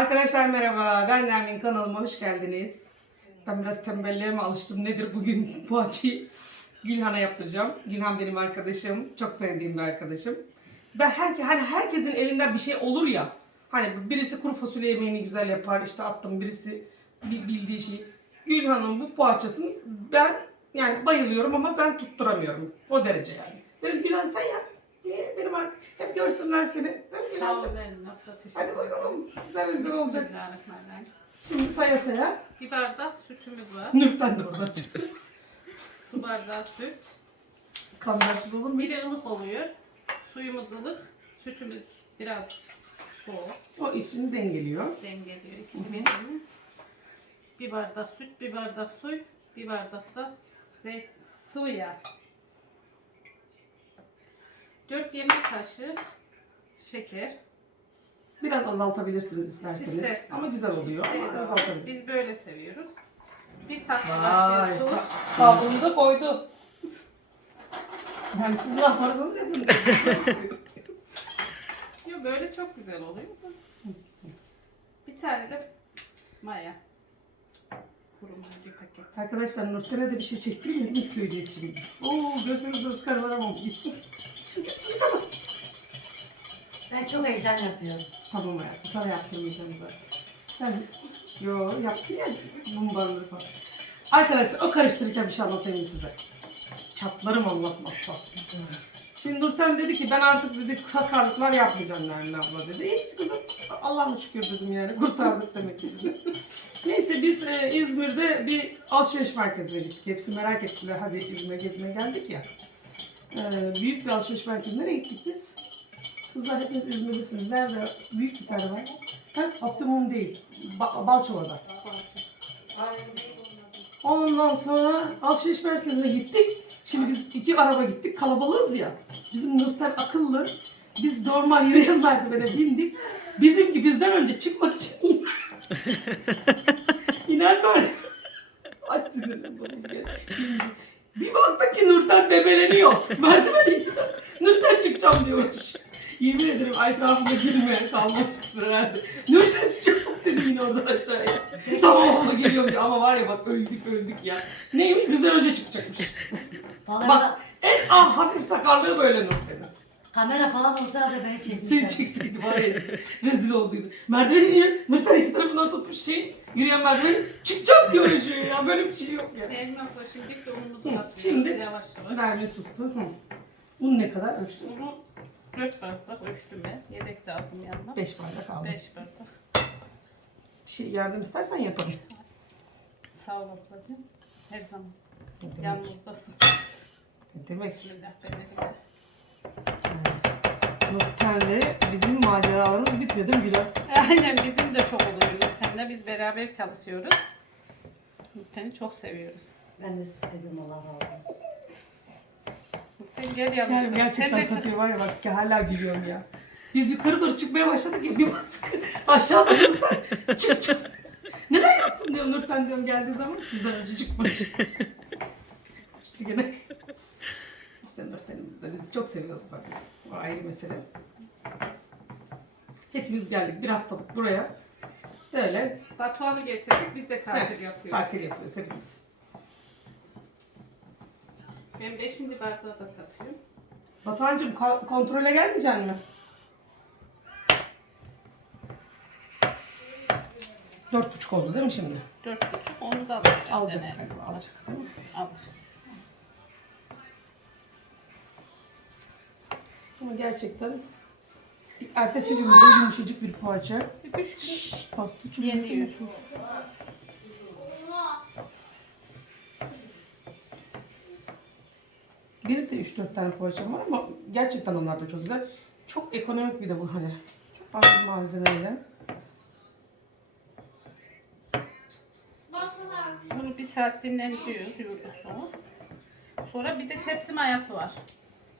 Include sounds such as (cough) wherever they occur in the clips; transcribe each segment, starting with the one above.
Arkadaşlar merhaba, ben Nermin kanalıma hoş geldiniz. Ben biraz tembelliğe mi alıştım nedir bugün (laughs) bu açıyı Gülhan'a yaptıracağım. Gülhan benim arkadaşım, çok sevdiğim bir arkadaşım. Ben her, hani herkesin elinden bir şey olur ya. Hani birisi kuru fasulye yemeğini güzel yapar, işte attım birisi bi- bildiği şey. Gülhan'ın bu poğaçasını ben yani bayılıyorum ama ben tutturamıyorum. O derece yani. Dedim Gülhan sen yap. Niye? Benim ar- hep görsünler seni. Mi Sağ ol Gülhan'cığım? Elin abla teşekkür Hadi bakalım. Güzel güzel olacak. Bismillahirrahmanirrahim. Şimdi saya saya. Bir bardak sütümüz var. Nürten de oradan çıktı. (laughs) Su bardağı süt. Kamerarsız olur mu? Biri ılık oluyor. Suyumuz ılık. Sütümüz biraz soğuk. O işini dengeliyor. Dengeliyor ikisi. Bir bardak süt, bir bardak su, bir bardak da zeyt, sıvı yağ. 4 yemek kaşığı şeker. Biraz azaltabilirsiniz isterseniz. İsterseniz. Ama güzel oluyor. Ama azaltabilirsiniz. Biz böyle seviyoruz. Bir tatlı kaşığı tuz. Kabuğunu da koydu. (laughs) Yani siz ne yaparsanız yapın. (laughs) Yo böyle çok güzel oluyor. Bir tane de maya. Kuru maya bir paket. Arkadaşlar Nurten'e de bir şey çektim mi? Biz köydeyiz şimdi biz. Oo görseniz göz (laughs) Ben çok heyecan yapıyorum. Tamam hayatım sana yaptırmayacağım zaten. Sen yo yaptın ya mumbarları falan. Arkadaşlar o karıştırırken bir şey anlatayım size. Çatlarım anlatmazsam. Şimdi Nurten dedi ki ben artık dedi sakarlıklar yapmayacağım Nermin abla dedi. Hiç kızım Allah'a şükür dedim yani kurtardık demek ki dedi. Neyse biz e, İzmir'de bir alışveriş merkezine gittik. Hepsi merak ettiler hadi İzmir'e gezmeye geldik ya. E, büyük bir alışveriş merkezine gittik biz? Kızlar hepiniz İzmir'desiniz. Nerede? Büyük bir tane var. Ha, Optimum değil. Ba- Balçova'da. Ondan sonra alışveriş merkezine gittik. Şimdi biz iki araba gittik. Kalabalığız ya. Bizim Nurten akıllı. Biz normal yürüyen (laughs) merdivene bindik. Bizimki bizden önce çıkmak için (laughs) iner merdiven. Ay sinirim bozuldu. Bir baktık ki Nurten debeleniyor. Merdiven. Nurten çıkacağım diyormuş. Yemin ederim etrafında gülme kalmamıştır herhalde. Nurten çok dedi yine oradan aşağıya. tamam abla geliyorum diyor ama var ya bak öldük öldük ya. Neymiş bizden önce çıkacakmış. Bak en ah, hafif sakarlığı böyle Nurten'in. Kamera falan olsa da beni çekmişler. Seni çekseydi var ya (laughs) rezil olduydu. Merdiven iniyor. Nurten iki tarafından tutmuş şey. Yürüyen merdiven çıkacağım diyor yaşıyor ya. Böyle bir şey yok ya. Abla şimdi de unumuzu Hı, şimdi yavaş yavaş. Merve sustu. Hı. Un ne kadar ölçtün? Unu 4 bardak ölçtüm ben. Yedek de aldım yanına. 5 bardak aldım. 5 bardak. Bir şey yardım istersen yaparım. Sağ ol ablacığım. Her zaman Ne demek? yanımızdasın. Ne demek? Bismillah. Nurten'le bizim maceralarımız değil mi Gülay? Aynen bizim de çok oluyor Nurten'le. Biz beraber çalışıyoruz. Nurten'i çok seviyoruz. Ben de sizi seviyorum Allah razı olsun. Nurten gel yavrum. Yani sen. gerçekten Sen de- satıyor var ya bak ya hala gülüyorum ya. Biz yukarı doğru çıkmaya başladık ya bir baktık aşağıda Nurten çık çık. Neden yaptın diyorum Nurten diyorum geldiği zaman sizden önce çıkmış. işte gene. İşte Nurten'imiz de biz çok seviyoruz tabii. Ayrı mesele. Hepimiz geldik bir haftalık buraya. Böyle Batuhan'ı getirdik. Biz de tatil heh, yapıyoruz. tatil yapıyoruz hepimiz. Ben 5. bardağı da katıyorum. Batuhan'cığım ko- kontrole gelmeyecek mi? Dört buçuk oldu değil mi şimdi? 4,5 onu da alacak. Alacak galiba, alacak değil mi? Alacak. Ama gerçekten ertesi gün bile yumuşacık bir poğaça. Gün Baktı çok yeniyor. Benim de 3-4 tane poğaçam var ama gerçekten onlar da çok güzel. Çok ekonomik bir de bu hani. Çok az malzemeyle. Bunu bir saat dinlendiriyoruz yoğurdu Sonra bir de tepsi mayası var.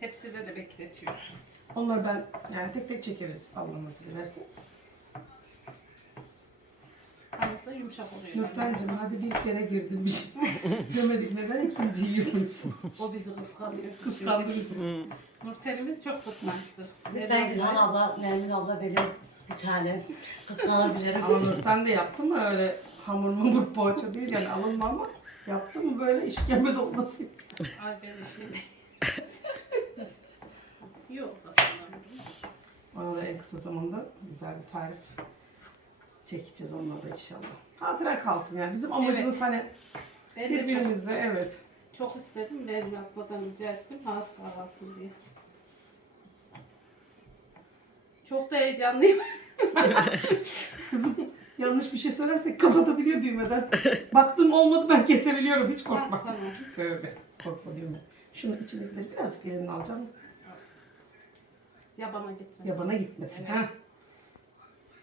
Tepside de bekletiyoruz. Onları ben yani tek tek çekeriz Allah nasip ederse. Da yumuşak oluyor. Nurten'cim hadi bir kere girdin bir şey (laughs) demedik. Neden ikinciyi yapıyorsun? O bizi kıskanıyor. Kıskandı bizi. Nurten'imiz çok kıskançtır. Lütfen Gülhan abla, Nermin abla benim Bir tane kıskanabilirim. Ama Nurten de yaptı mı öyle hamur mamur poğaça değil yani alınma ama yaptı mı böyle işkembe dolması. Ay ben işlemi. Ona da en kısa zamanda güzel bir tarif çekeceğiz onunla da inşallah. Hatıra kalsın yani bizim amacımız Evet. hani Ben de çok, birbirimizle evet. çok istedim. Benim yapmadan rica ettim. Hatıra kalsın diye. Çok da heyecanlıyım. (laughs) Kızım yanlış bir şey söylersek kapatabiliyor düğmeden. Baktım olmadı ben kesebiliyorum hiç Ha, korkma. tamam. Tövbe korkma düğme. Şunu içindekileri birazcık elinden alacağım. Yabana gitmesin. Yabana gitmesin. Evet. Ha.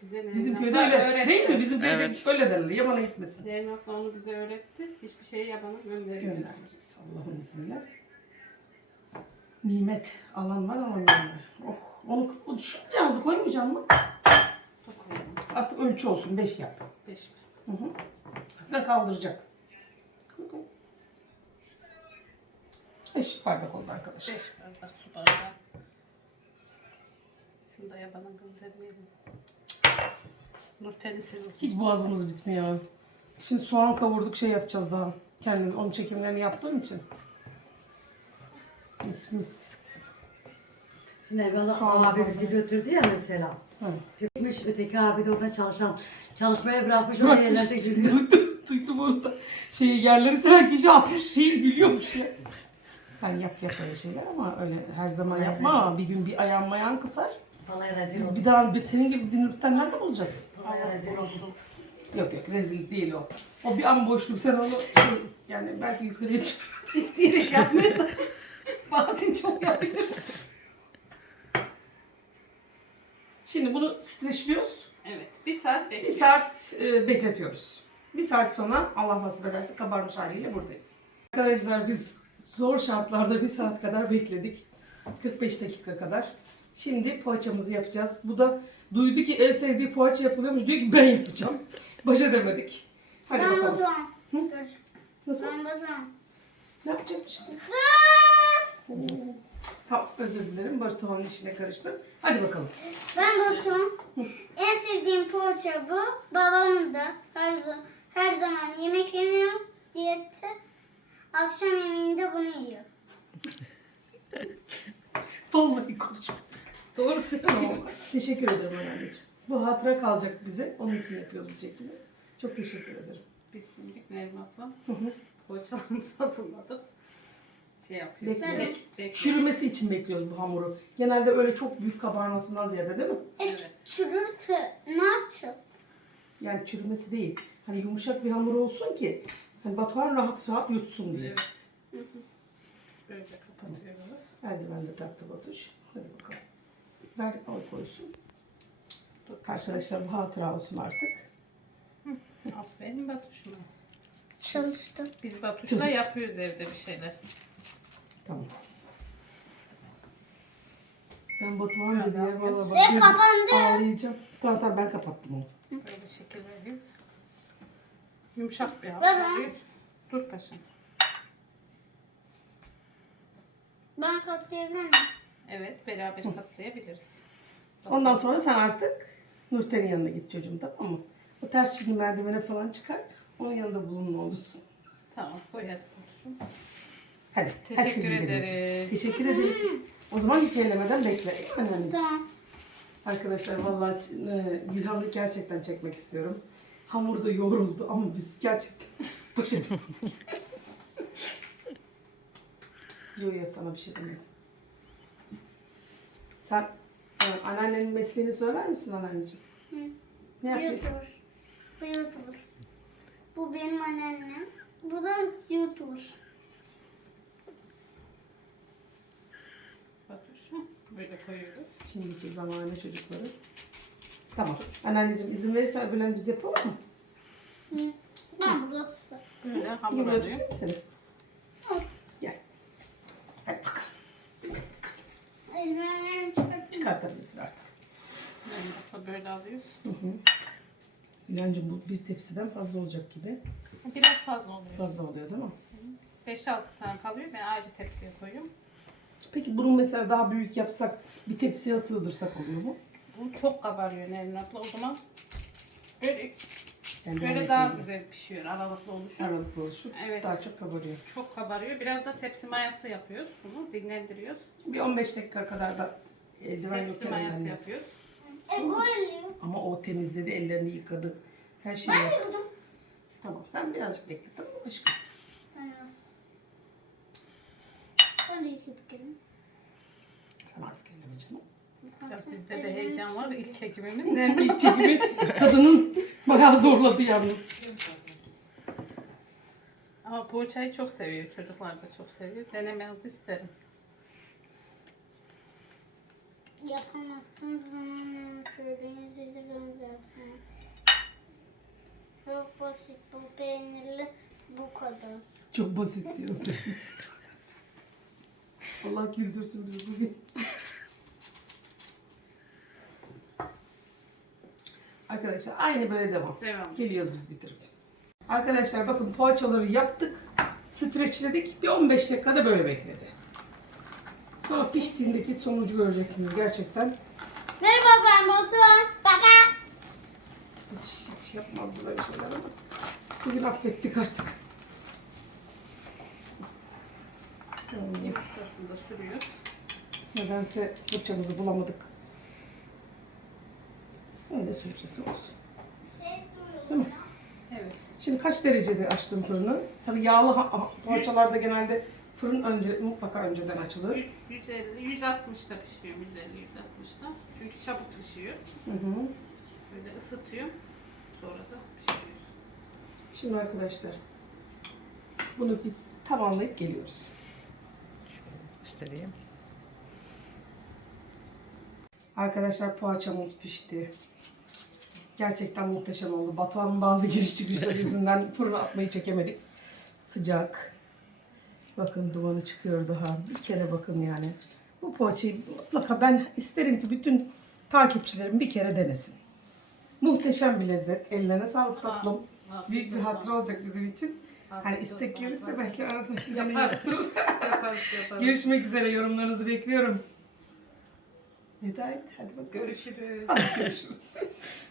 Bize Nermin Bizim abla köyde öyle öğretti. değil mi? Bizim köyde Evet. öyle derler. Yabana gitmesin. Nermin abla onu bize öğretti. Hiçbir şeyi yabana göndermiyoruz. Göndereceğiz Allah'ın izniyle. Nimet alan var alamıyor. Oh, onu, onu şu yalnız koymayacağım mı? Çok koyalım. Artık ölçü olsun. Beş yap. Beş. Hı hı. Ne kaldıracak? Koy, koy. Eşit bardak oldu arkadaşlar. Beş bardak su bardağı. Şunu da yabana göndermeyelim. Nurten'i seviyorum. Hiç boğazımız bitmiyor. Şimdi soğan kavurduk şey yapacağız daha. Kendim onun çekimlerini yaptığım için. Mis mis. Şimdi ol. abi bizi götürdü ya mesela. Hı. Gitmiş öteki abi de orada çalışan. Çalışmayı bırakmış o yerlerde gülüyor. duydum, duydum onu da. Şeyi yerleri silen kişi atmış şeyi gülüyormuş ya. Sen yap yap öyle şeyler ama öyle her zaman yapma ama bir gün bir ayağın mayağın kısar. Vallahi rezil Biz bir daha bir senin gibi bir nürtten nerede bulacağız? Vallahi rezil oldum. Yok yok rezil değil o. O bir an boşluk sen onu şey, yani belki yukarıya çık. (laughs) İsteyerek yapmıyor da (laughs) bazen çok yapıyor. Şimdi bunu streçliyoruz. Evet. Bir saat Bir bekliyoruz. saat e, bekletiyoruz. Bir saat sonra Allah nasip ederse kabarmış haliyle buradayız. Arkadaşlar biz zor şartlarda bir saat kadar bekledik. 45 dakika kadar. Şimdi poğaçamızı yapacağız. Bu da duydu ki en sevdiği poğaça yapılıyormuş. Diyor ki ben yapacağım. Baş edemedik. Hadi Ben bakalım. Hı? Dur. Nasıl? Ben bozamam. Ne yapacakmış? Tamam özür dilerim. Barış tavanın işine karıştı. Hadi bakalım. Ben Batuhan. En sevdiğim poğaça bu. Babamın da her, zaman, her zaman yemek yemiyor. Diyette. Akşam yemeğinde bunu yiyor. (laughs) Vallahi konuşma. Doğru söylüyor. Tamam. Teşekkür ederim anneciğim. Bu hatıra kalacak bize. Onun için yapıyoruz bu çekimi. Çok teşekkür ederim. Biz şimdi Nermin abla Hı hı. poğaçalarımızı (laughs) hazırladık. Şey yapıyoruz. Bekliyorum. Bek- bekliyoruz. Çürümesi için bekliyoruz bu hamuru. Genelde öyle çok büyük kabarmasından ziyade değil mi? Evet. Çürürse ne yapacağız? Yani çürümesi değil. Hani yumuşak bir hamur olsun ki hani Batuhan rahat rahat yutsun diye. Evet. Böyle kapatıyoruz. Eldiven de taktı Batuş. Hadi bakalım. Ver al koysun. Arkadaşlar bu hatıra olsun artık. Aferin Batuş'uma. Çalıştı. Biz Batuş'la yapıyoruz evde bir şeyler. Tamam. Ben Batuhan dedi ya valla bak. Ve kapandı. Ağlayacağım. Tamam tamam ben kapattım onu. Böyle şekil veriyoruz. Yumuşak bir Baba. hamur veriyoruz. Dur paşam. Ben katlayabilir miyim? Evet beraber katlayabiliriz. Ondan sonra sen artık Nurten'in yanına git çocuğum tamam mı? O ters şimdi merdivene falan çıkar. Onun yanında bulunma olursun. Tamam koy hadi. Hadi. Teşekkür her şey biliriz. ederiz. Teşekkür ederiz. O zaman hiç ellemeden bekle. Önemli. Tamam. Arkadaşlar vallahi e, Gülhan'ı gerçekten çekmek istiyorum. Hamur da yoğruldu ama biz gerçekten (laughs) başaramadık. (laughs) Yok yok sana bir şey demedim. Sen e, anneannenin mesleğini söyler misin anneanneciğim? Hı. Ne yapıyor? YouTuber. Bu YouTuber. Bu benim anneannem. Bu da YouTuber. Batuş'um. Böyle koyuyoruz. Şimdiki zamanı çocukları. Tamam. Anneanneciğim izin verirsen öbürlerini biz yapalım mı? Hı. Ben burası. Böyle hamur buraya alıyor. mı seni? Olur. Gel. Hadi bakalım. Eldivenlerimi çıkartayım. Çıkartabilirsin artık. Yani böyle alıyoruz. Hı hı. Gülencim bu bir tepsiden fazla olacak gibi. Biraz fazla oluyor. Fazla oluyor değil mi? 5-6 tane kalıyor. Ben ayrı tepsiye koyuyorum. Peki bunu mesela daha büyük yapsak bir tepsiye sığdırsak oluyor mu? Bu çok kabarıyor Nermin abla. O zaman böyle, Yani böyle daha güzel pişiyor. Aralıklı oluşuyor. Aralıklı oluşup Evet. daha çok kabarıyor. Çok kabarıyor. Biraz da tepsi mayası yapıyoruz. Bunu dinlendiriyoruz. Bir 15 dakika kadar da eldiven Tepsi mayası yapıyoruz. E bu. Ama o temizledi, ellerini yıkadı. Her şeyi Ben yaptı. yıkadım. Tamam sen birazcık bekle tamam mı aşkım? Tamam. Ben de. Sen artık elleme canım. Biraz bizde de heyecan var. İlk çekimimiz. Nermin İlk çekimi (laughs) kadının bayağı zorladı yalnız. Ama poğaçayı çok seviyor. Çocuklar da çok seviyor. Denemenizi isterim. Yapamazsınız zaman söyleyin sizi göndersin. Çok basit bu peynirli bu kadar. Çok basit diyor. (laughs) Allah güldürsün bizi bugün. Arkadaşlar aynı böyle devam. Devam. Geliyoruz biz bitirip. Arkadaşlar bakın poğaçaları yaptık. Streçledik. Bir 15 dakikada böyle bekledi. Sonra piştiğindeki sonucu göreceksiniz gerçekten. Ben Batuhan. Baba. Hiç, hiç yapmazdı böyle şeyler ama. Bugün affettik artık. Tamam. Yumurtasını da sürüyor. Nedense fırçamızı bulamadık. Söyle sürçesi olsun. Değil mi? Evet. Şimdi kaç derecede açtım fırını? Tabii yağlı ha- ha- poğaçalarda genelde fırın önce mutlaka önceden açılır. 100, 150, 160'da pişiriyor. 150, 160'da. Çünkü çabuk pişiyor. Hı hı. Böyle ısıtıyor. Sonra da pişiriyoruz. Şimdi arkadaşlar bunu biz tamamlayıp geliyoruz. Şöyle göstereyim. Arkadaşlar poğaçamız pişti. Gerçekten muhteşem oldu. Batuhan'ın bazı giriş çıkışları yüzünden fırına atmayı çekemedik. Sıcak. Bakın dumanı çıkıyor daha. Bir kere bakın yani. Bu poğaçayı mutlaka ben isterim ki bütün takipçilerim bir kere denesin. Muhteşem bir lezzet. Ellerine sağlık tatlım. Büyük bir hatıra olacak bizim için. Hani istek gelirse belki arada yaparız (laughs) yaparız. Görüşmek üzere. Yorumlarınızı bekliyorum. Veda et. Hadi bakalım. Görüşürüz. Hadi görüşürüz. (laughs)